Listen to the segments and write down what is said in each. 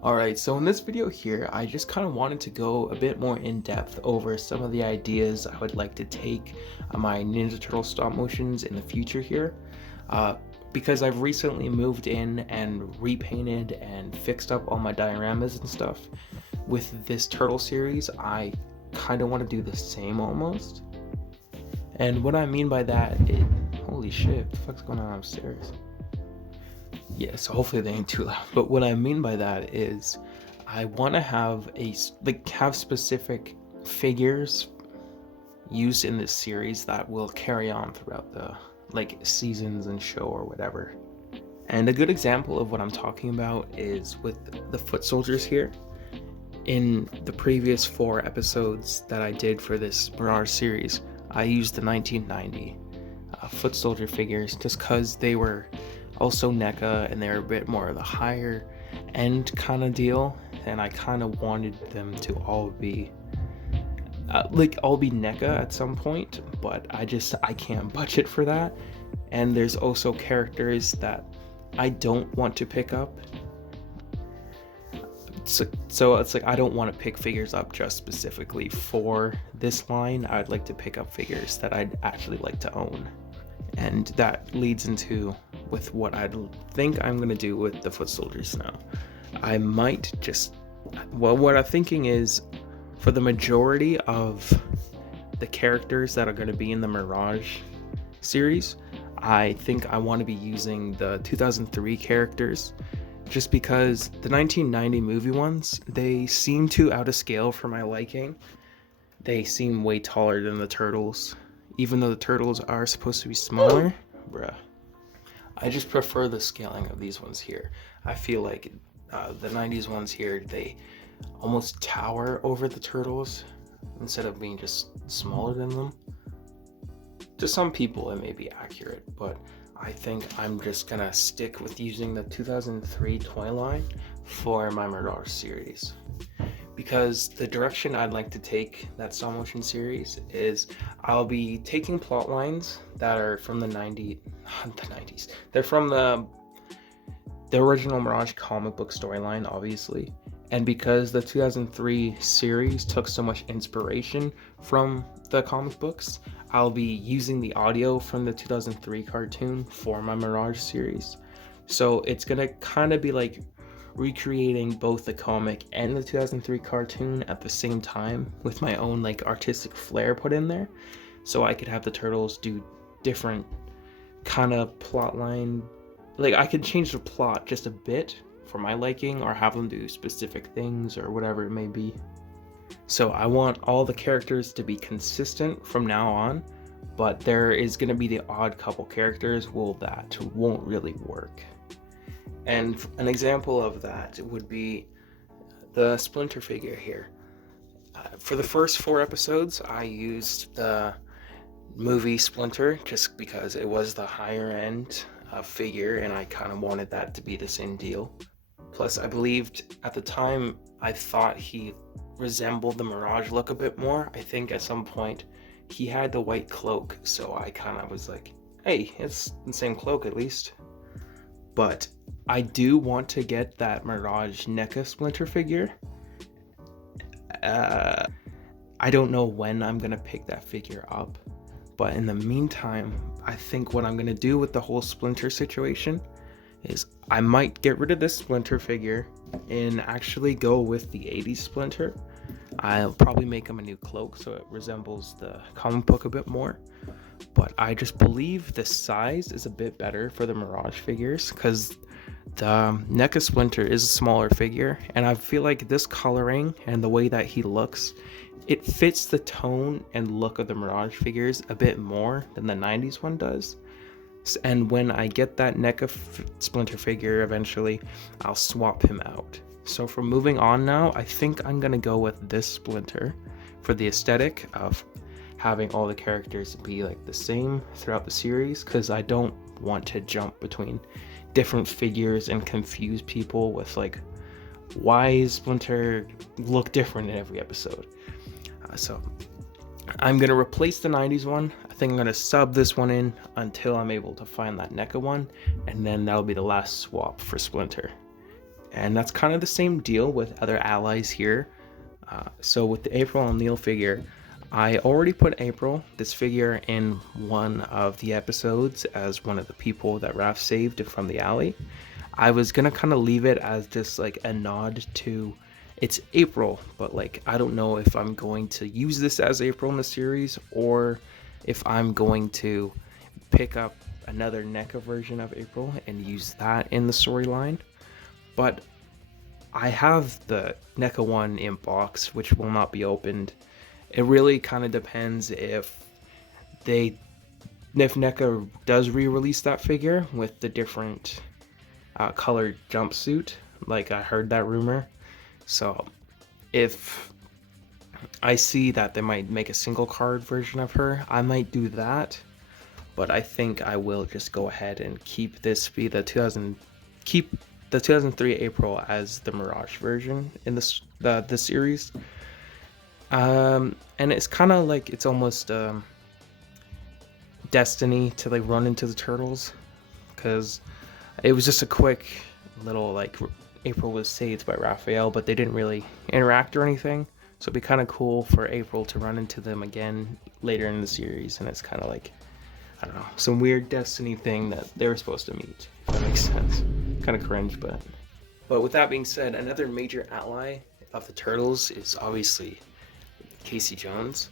Alright, so in this video here, I just kind of wanted to go a bit more in depth over some of the ideas I would like to take my Ninja Turtle stop motions in the future here. Because I've recently moved in and repainted and fixed up all my dioramas and stuff. With this turtle series, I kind of want to do the same almost. And what I mean by that is, holy shit, what the fuck's going on upstairs? Yeah, so hopefully they ain't too loud. But what I mean by that is I want to have have specific figures used in this series that will carry on throughout the seasons and show or whatever. And a good example of what I'm talking about is with the foot soldiers here. In the previous 4 episodes that I did for this Mirage series, I used the 1990 foot soldier figures just because they were also NECA and they're a bit more of the higher end kind of deal, and I kind of wanted them to all be NECA at some point, but I can't budget for that. And there's also characters that I don't want to pick up, so it's like I don't want to pick figures up just specifically for this line. I'd like to pick up figures that I'd actually like to own. And that leads into with what I think I'm going to do with the foot soldiers now. I might what I'm thinking is, for the majority of the characters that are going to be in the Mirage series, I think I want to be using the 2003 characters, just because the 1990 movie ones, they seem too out of scale for my liking. They seem way taller than the turtles, even though the turtles are supposed to be smaller. Bruh. I just prefer the scaling of these ones here. I feel like the 90s ones here, they almost tower over the turtles instead of being just smaller than them. To some people it may be accurate, but I think I'm just gonna stick with using the 2003 toy line for my Mirage series. Because the direction I'd like to take that stop motion series is I'll be taking plot lines that are from the 90s. They're from the original Mirage comic book storyline, obviously. And because the 2003 series took so much inspiration from the comic books, I'll be using the audio from the 2003 cartoon for my Mirage series. So it's gonna kind of be like recreating both the comic and the 2003 cartoon at the same time, with my own artistic flair put in there, so I could have the turtles do different kind of plot line. I could change the plot just a bit for my liking, or have them do specific things or whatever it may be. So I want all the characters to be consistent from now on, but there is going to be the odd couple characters that won't really work. And an example of that would be the Splinter figure here. For the first 4 episodes, I used the movie Splinter just because it was the higher end figure, and I kind of wanted that to be the same deal. Plus, I believed at the time, I thought he resembled the Mirage look a bit more. I think at some point he had the white cloak, so I kind of was like, hey, it's the same cloak at least. But I do want to get that Mirage NECA Splinter figure. I don't know when I'm gonna pick that figure up, but in the meantime, I think what I'm gonna do with the whole Splinter situation is I might get rid of this Splinter figure and actually go with the 80s Splinter. I'll probably make him a new cloak so it resembles the comic book a bit more. But I just believe the size is a bit better for the Mirage figures, because the NECA Splinter is a smaller figure, and I feel like this coloring and the way that he looks, it fits the tone and look of the Mirage figures a bit more than the 90s one does. And when I get that NECA Splinter figure eventually, I'll swap him out. So for moving on now, I think I'm gonna go with this Splinter for the aesthetic of having all the characters be the same throughout the series, because I don't want to jump between different figures and confuse people with why is Splinter look different in every episode. So I'm gonna replace the 90s one. I think I'm gonna sub this one in until I'm able to find that NECA one, and then that'll be the last swap for Splinter. And that's kind of the same deal with other allies here. So with the April O'Neil figure, I already put April, this figure, in one of the episodes as one of the people that Raph saved from the alley. I was gonna kind of leave it as just like a nod to it's April, but like I don't know if I'm going to use this as April in the series or if I'm going to pick up another NECA version of April and use that in the storyline. But I have the NECA one in box, which will not be opened. It really kind of depends if NECA does re-release that figure with the different colored jumpsuit, like I heard that rumor. So if I see that they might make a single card version of her, I might do that. But I think I will just go ahead and keep this be the 2003 April as the Mirage version in the series. And it's kind of like it's almost destiny to like run into the turtles, because it was just a quick little like April was saved by Raphael, but they didn't really interact or anything. So it'd be kind of cool for April to run into them again later in the series, and it's kind of like, I don't know, some weird destiny thing that they were supposed to meet, if that makes sense. Kind of cringe, but with that being said, another major ally of the Turtles is obviously Casey Jones.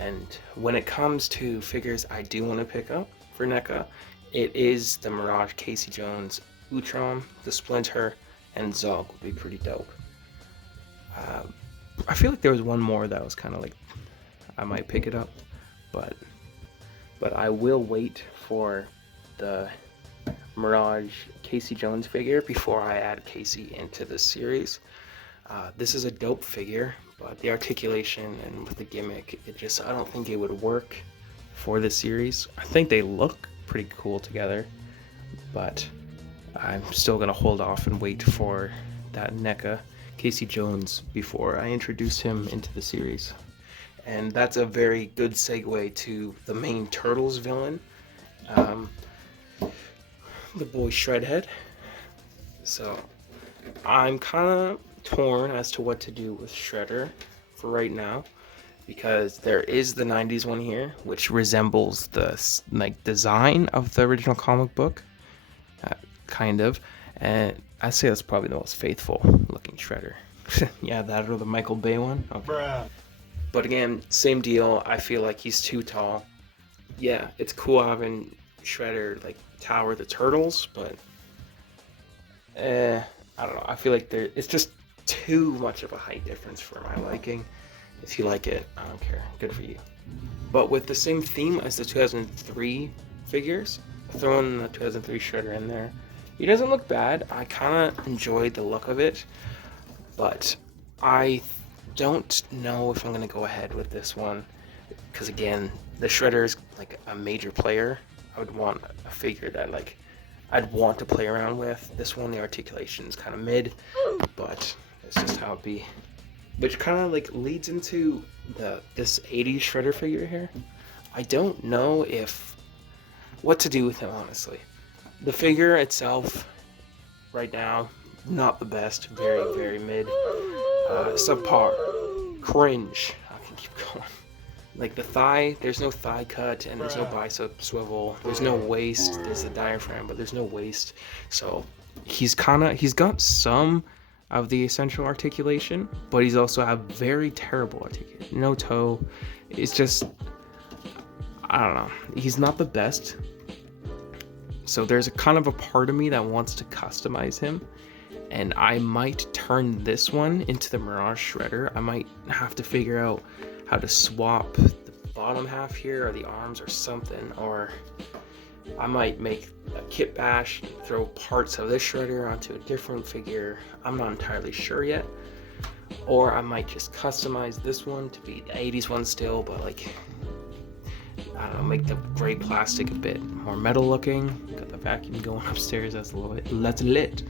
And when it comes to figures I do want to pick up for NECA, it is the Mirage Casey Jones, Utrom, the Splinter, and Zog would be pretty dope. I feel like there was one more that was kind of like I might pick it up, but I will wait for the Mirage Casey Jones figure before I add Casey into this series. This is a dope figure, but the articulation and with the gimmick, I don't think it would work for this series. I think they look pretty cool together, but I'm still gonna hold off and wait for that NECA Casey Jones before I introduce him into the series. And that's a very good segue to the main Turtles villain, the boy Shredhead. So I'm kind of torn as to what to do with Shredder for right now, because there is the 90s one here, which resembles the like design of the original comic book, kind of, and I'd say that's probably the most faithful looking Shredder. Yeah, that or the Michael Bay one. Okay. Bruh. But again, same deal. I feel like he's too tall. Yeah, it's cool having Shredder like tower the turtles, but I don't know. I feel like it's just too much of a height difference for my liking. If you like it, I don't care. Good for you. But with the same theme as the 2003 figures, throwing the 2003 Shredder in there, he doesn't look bad. I kind of enjoyed the look of it, but I don't know if I'm going to go ahead with this one, because again, the Shredder is like a major player. I would want a figure that like I'd want to play around with. This one, the articulation is kind of mid, but it's just how it be. Which kind of like leads into this 80s Shredder figure here. I don't know what to do with him, honestly. The figure itself, right now, not the best. Very, very mid. Subpar. Cringe. I can keep going. Like the thigh, there's no thigh cut, and there's no bicep swivel. There's no waist. There's the diaphragm, but there's no waist. So he's got some of the essential articulation, but he's also have very terrible articulation. No toe. It's just, I don't know. He's not the best. So there's a kind of a part of me that wants to customize him, and I might turn this one into the Mirage Shredder. I might have to figure out how to swap the bottom half here or the arms or something, or I might make a kit bash, throw parts of this Shredder onto a different figure. I'm not entirely sure yet. Or I might just customize this one to be the 80s one still, but like, I don't know, make the gray plastic a bit more metal looking. Got the vacuum going upstairs, that's lit.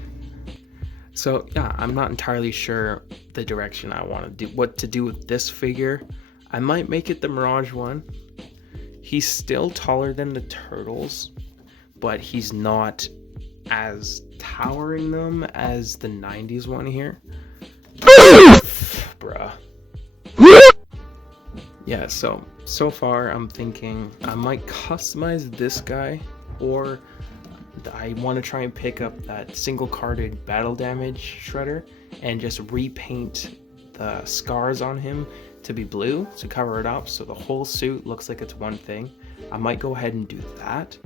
So yeah, I'm not entirely sure the direction I want to do, what to do with this figure. I might make it the Mirage one. He's still taller than the Turtles, but he's not as towering them as the 90s one here. Bruh. Yeah, so far I'm thinking I might customize this guy, or I want to try and pick up that single carded battle damage shredder and just repaint the scars on him to be blue to cover it up so the whole suit looks like it's one thing. I might go ahead and do that.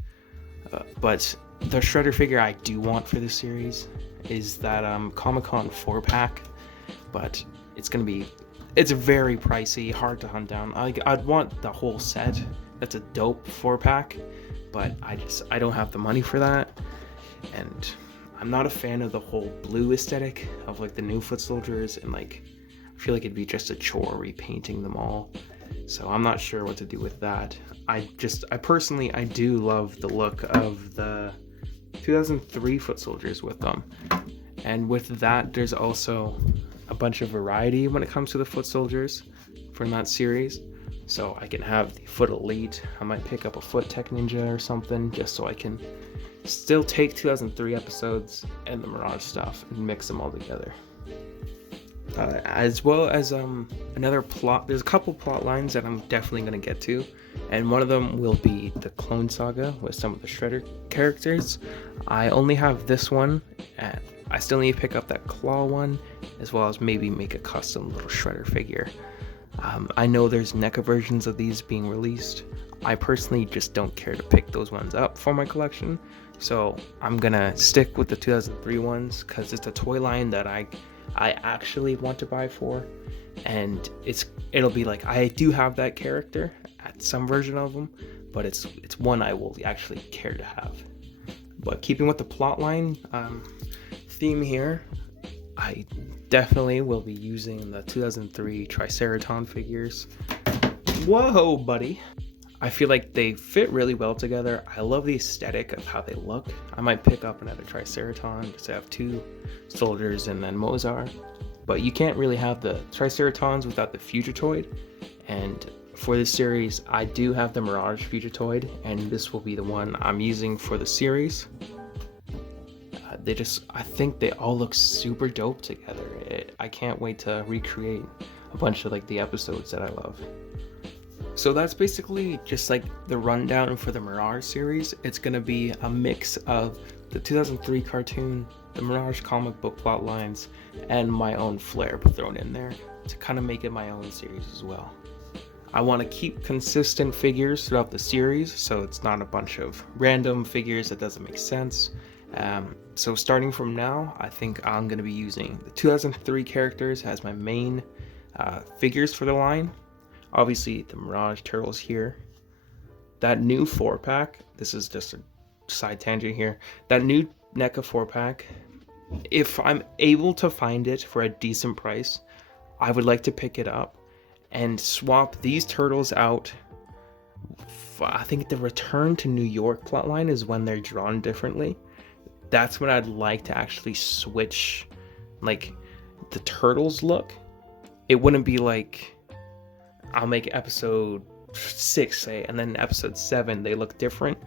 But the shredder figure I do want for this series is that Comic-Con 4-pack, but it's very pricey, hard to hunt down. I'd want the whole set. That's a dope 4-pack, but I don't have the money for that, and I'm not a fan of the whole blue aesthetic of like the new foot soldiers, and like I feel like it'd be just a chore repainting them all. So I'm not sure what to do with that. I personally do love the look of the 2003 foot soldiers with them, and with that there's also a bunch of variety when it comes to the foot soldiers from that series. So I can have the foot elite. I might pick up a foot tech ninja or something just so I can still take 2003 episodes and the Mirage stuff and mix them all together. As well as another plot. There's a couple plot lines that I'm definitely going to get to, and one of them will be the Clone Saga with some of the Shredder characters. I only have this one, and I still need to pick up that Claw one, as well as maybe make a custom little Shredder figure. I know there's NECA versions of these being released. I personally just don't care to pick those ones up for my collection, so I'm gonna stick with the 2003 ones because it's a toy line that I actually want to buy for, and it'll be like I do have that character at some version of them, but it's one I will actually care to have. But keeping with the plotline theme here, I definitely will be using the 2003 Triceraton figures. Whoa, buddy! I feel like they fit really well together. I love the aesthetic of how they look. I might pick up another Triceraton because I have two soldiers and then Mozart. But you can't really have the Triceratons without the Fugitoid. And for this series, I do have the Mirage Fugitoid, and this will be the one I'm using for the series. I think they all look super dope together. I can't wait to recreate a bunch of like the episodes that I love. So that's basically just like the rundown for the Mirage series. It's going to be a mix of the 2003 cartoon, the Mirage comic book plot lines, and my own flair thrown in there to kind of make it my own series as well. I want to keep consistent figures throughout the series, so it's not a bunch of random figures that doesn't make sense. So starting from now, I think I'm going to be using the 2003 characters as my main figures for the line. Obviously, the Mirage Turtles here. That new 4-pack, this is just a side tangent here. That new NECA 4-pack, if I'm able to find it for a decent price, I would like to pick it up and swap these turtles out. I think the Return to New York plotline is when they're drawn differently. That's when I'd like to actually switch, like, the turtles look. It wouldn't be like I'll make episode 6, say, and then episode 7 they look different.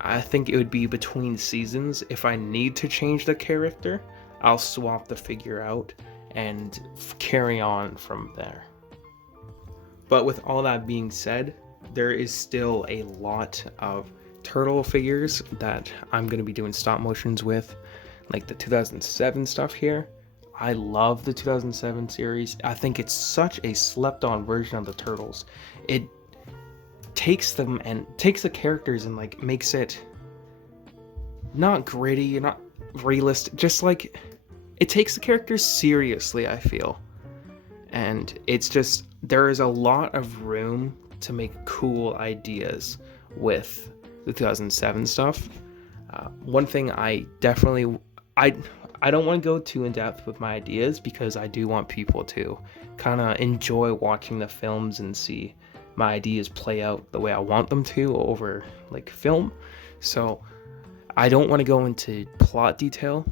I think it would be between seasons. If I need to change the character, I'll swap the figure out and carry on from there. But with all that being said, there is still a lot of turtle figures that I'm going to be doing stop motions with, like the 2007 stuff here. I love the 2007 series. I think it's such a slept on version of the turtles. It takes them and takes the characters and like makes it not gritty, not realistic, just like it takes the characters seriously, I feel. And it's just, there is a lot of room to make cool ideas with the 2007 stuff. One thing I don't want to go too in depth with my ideas because I do want people to kind of enjoy watching the films and see my ideas play out the way I want them to over like film. So I don't want to go into plot detail,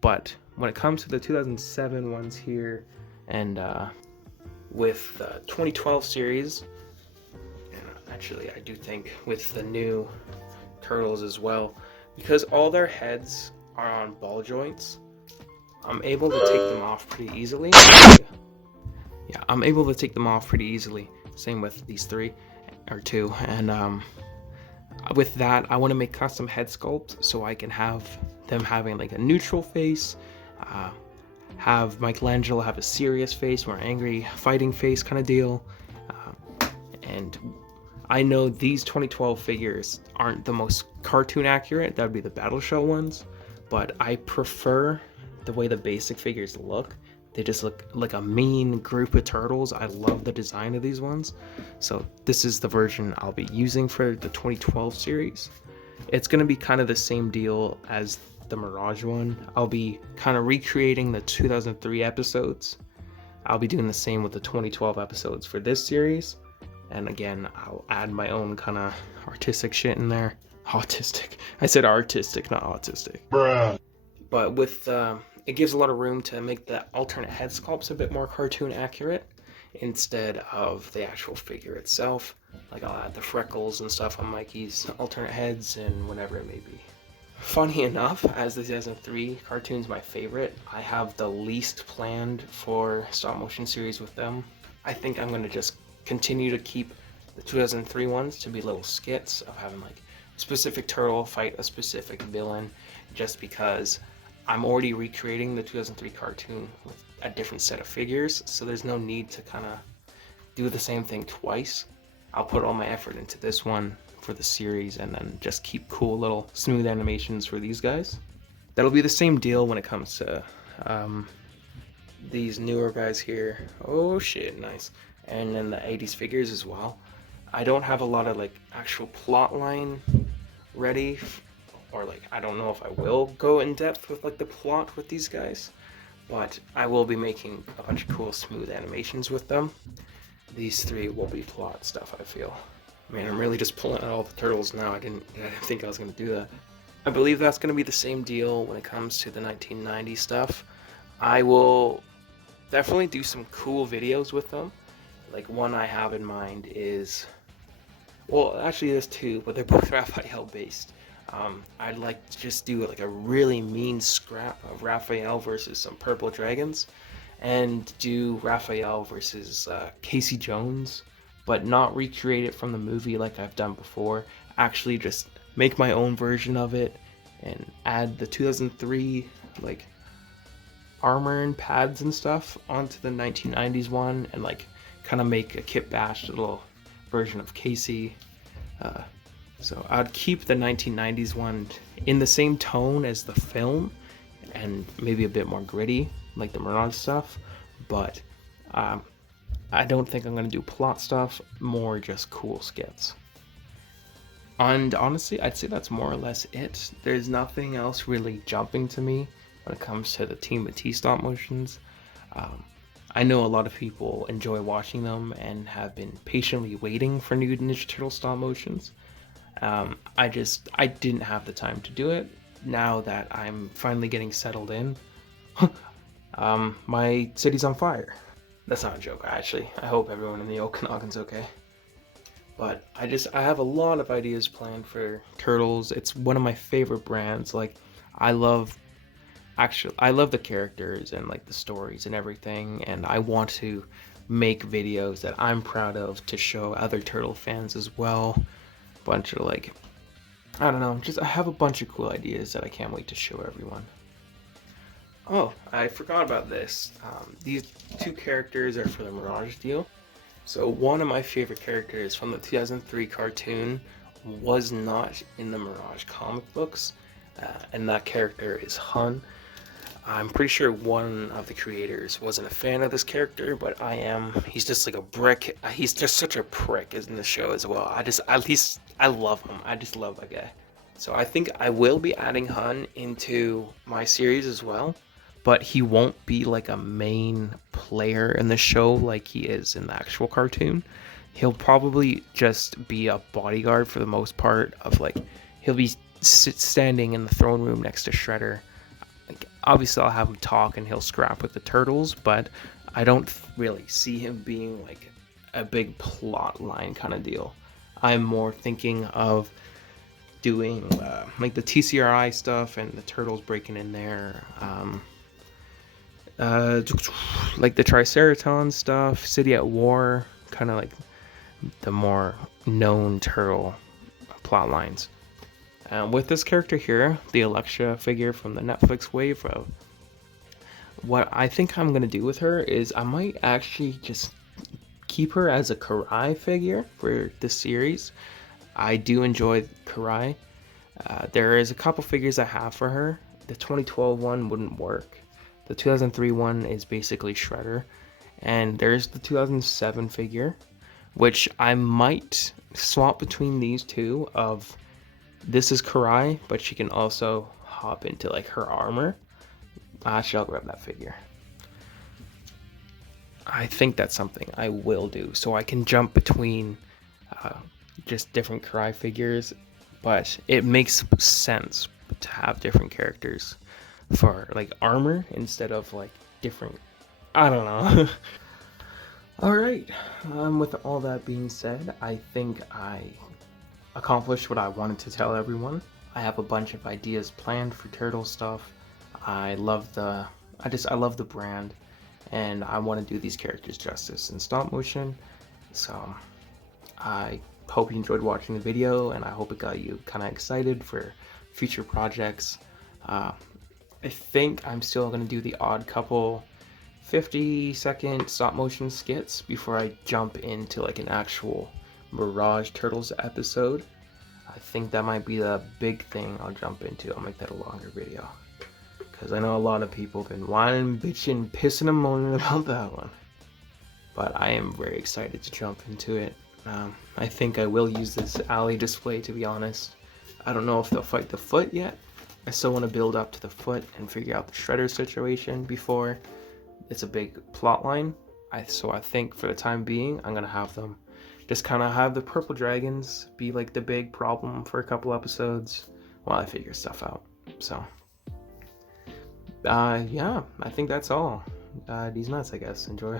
but when it comes to the 2007 ones here and with the 2012 series, actually I do think with the new turtles as well, because all their heads are on ball joints. I'm able to take them off pretty easily. Yeah, I'm able to take them off pretty easily. Same with these three or two. And with that, I want to make custom head sculpts so I can have them having like a neutral face, have Michelangelo have a serious face or an angry fighting face kind of deal. And I know these 2012 figures aren't the most cartoon accurate, that would be the Battle Show ones, but I prefer the way the basic figures look. They just look like a mean group of turtles. I love the design of these ones. So this is the version I'll be using for the 2012 series. It's going to be kind of the same deal as the Mirage one. I'll be kind of recreating the 2003 episodes. I'll be doing the same with the 2012 episodes for this series. And again, I'll add my own kind of artistic shit in there. Autistic. I said artistic, not autistic. Bruh. But with it gives a lot of room to make the alternate head sculpts a bit more cartoon accurate instead of the actual figure itself. Like I'll add the freckles and stuff on Mikey's alternate heads and whatever it may be. Funny enough, as the 2003 cartoon's my favorite, I have the least planned for stop motion series with them. I think I'm going to just continue to keep the 2003 ones to be little skits of having like a specific turtle fight a specific villain, just because I'm already recreating the 2003 cartoon with a different set of figures, so there's no need to kind of do the same thing twice. I'll put all my effort into this one for the series and then just keep cool little smooth animations for these guys. That'll be the same deal when it comes to these newer guys here. Oh shit, nice. And then the 80s figures as well. I don't have a lot of like actual plot line ready, or like I don't know if I will go in depth with like the plot with these guys, but I will be making a bunch of cool smooth animations with them. These three will be plot stuff, I feel. Man, I'm really just pulling out all the turtles now. I didn't think I was going to do that. I believe that's going to be the same deal when it comes to the 1990 stuff. I will definitely do some cool videos with them. Like one I have in mind is, well, actually there's two, but they're both Raphael based. I'd like to just do like a really mean scrap of Raphael versus some purple dragons, and do Raphael versus Casey Jones, but not recreate it from the movie like I've done before. Actually just make my own version of it and add the 2003 like armor and pads and stuff onto the 1990s one, and like kind of make a Kit Bash little version of Casey. So I'd keep the 1990s one in the same tone as the film and maybe a bit more gritty like the Mirage stuff, but I don't think I'm going to do plot stuff, more just cool skits. And honestly, I'd say that's more or less it. There's nothing else really jumping to me when it comes to the TMNT stop motions. I know a lot of people enjoy watching them and have been patiently waiting for new Ninja Turtle stop motions. I didn't have the time to do it. Now that I'm finally getting settled in, my city's on fire. That's not a joke, actually. I hope everyone in the Okanagan's okay. But I have a lot of ideas planned for Turtles. It's one of my favorite brands. Like, I love the characters and like the stories and everything, and I want to make videos that I'm proud of to show other Turtle fans as well. Bunch of like, I don't know, I have a bunch of cool ideas that I can't wait to show everyone. Oh, I forgot about this. These two characters are for the Mirage deal. So one of my favorite characters from the 2003 cartoon was not in the Mirage comic books, and that character is Hun. I'm pretty sure one of the creators wasn't a fan of this character, but I am. He's just like a brick. He's just such a prick in the show as well. I love him. I just love that guy. So I think I will be adding Hun into my series as well, but he won't be like a main player in the show like he is in the actual cartoon. He'll probably just be a bodyguard for the most part of like, he'll be standing in the throne room next to Shredder. Like, obviously I'll have him talk and he'll scrap with the turtles, but I don't really see him being like a big plot line kind of deal. I'm more thinking of doing like the TCRI stuff and the turtles breaking in there. Like the Triceratops stuff, City at War, kind of like the more known turtle plot lines. With this character here, the Alexia figure from the Netflix wave, what I think I'm gonna do with her is I might actually just keep her as a Karai figure for this series. I do enjoy Karai. There is a couple figures I have for her. The 2012 one wouldn't work. The 2003 one is basically Shredder. And there's the 2007 figure, which I might swap between these two of this is Karai, but she can also hop into like her armor. Actually, I'll grab that figure. I think that's something I will do, so I can jump between just different Karai figures, but it makes sense to have different characters for like armor instead of like different. I don't know. All right. With all that being said, I think I accomplished what I wanted to tell everyone. I have a bunch of ideas planned for turtle stuff. I love the brand, and I want to do these characters justice in stop motion. So I hope you enjoyed watching the video, and I hope it got you kind of excited for future projects. I think I'm still going to do the odd couple 50-second stop motion skits before I jump into like an actual Mirage Turtles episode. I think that might be the big thing I'll jump into. I'll make that a longer video, because I know a lot of people have been whining, bitching, pissing and moaning about that one. But I am very excited to jump into it. I think I will use this alley display, to be honest. I don't know if they'll fight the foot yet. I still want to build up to the foot and figure out the Shredder situation before it's a big plot line. So I think for the time being, I'm going to have them just kind of have the purple dragons be like the big problem for a couple episodes while I figure stuff out. So yeah, I think that's all. These nuts, I guess. Enjoy.